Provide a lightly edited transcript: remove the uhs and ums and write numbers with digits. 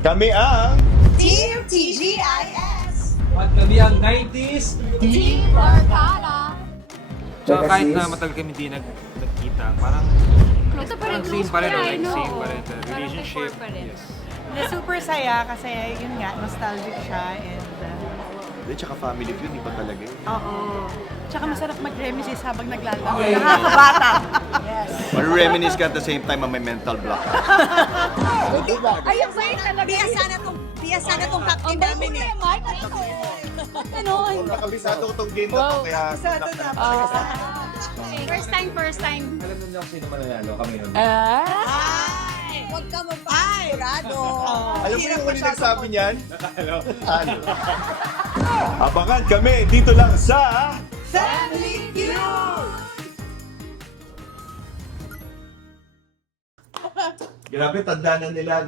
Kami ang Team TGIS! At kami ang 90s. Team Barkada. So kahit na matagal kami hindi nagkita, parang Ito pa rin parang same close pa rin, pa like rin, same no? pa rin, the Parang relationship. before pa rin. Yes. Na super saya kasi yun nga, nostalgic siya and tsaka family feud, iba talaga eh. oo. Tsaka masarap mag-reminisce habang naglalaro. Nakakabata. Yes. Reminisce ka at the same time may mental block. Ayun sa'yo talaga. Biyasa na tong captain namin eh. Ano? Nakabisado ko tong game na to, kaya... First time. Alam mo niyo sino mananalo, kami yun. Huwag ka magpapurado. Alam mo yung huli nagsabi niyan? Ano? Abangan kami dito lang sa... Family Feud! Grabe, tanda na nila.